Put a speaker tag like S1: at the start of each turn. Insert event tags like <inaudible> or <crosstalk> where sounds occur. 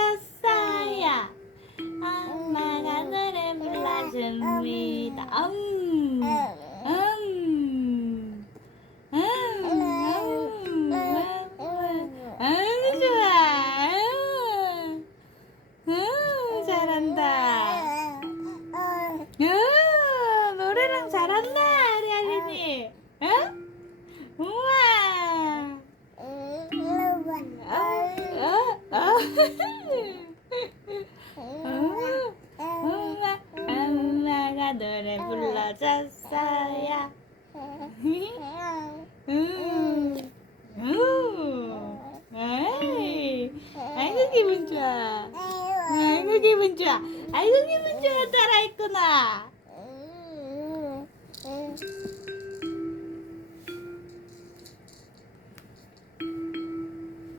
S1: 불러줬어요. 엄마가 노래 불러줍니다. 음, 음, 음, 음, 음, 아유, 좋아. 음, 음, 잘한다. 야, 노래랑 잘한다, 우리 아린이. 응? 우와. 어, 어, <laughs> 노래 불러줬어요. 음, 음, 아이, 아이고 기분 좋아. 아이고 기분 좋아. 아이고 기분 좋아 따라했구나.
S2: 음.